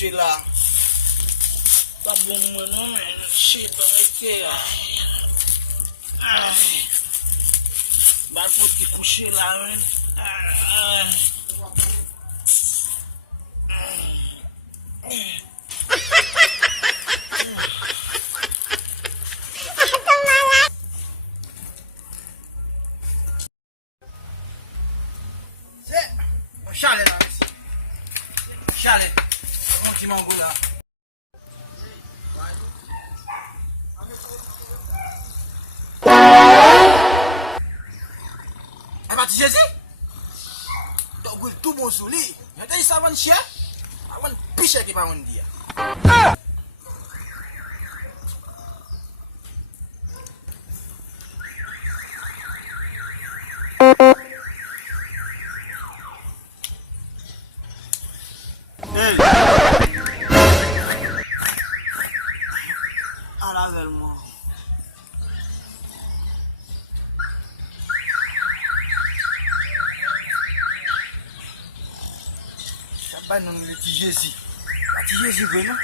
couché là. Pas bon, moi non, mais je sais pas bah, faut qu'il couche là, c'est chalet là, ici. Chalet. Mon petit mambo là. Tijezi? Tak boleh tubuh sulit. Yang tadi sawan Syah, awan pisah ke bangun dia. Hey. Ala vermo. Non le tijezi. La tijezi vraiment.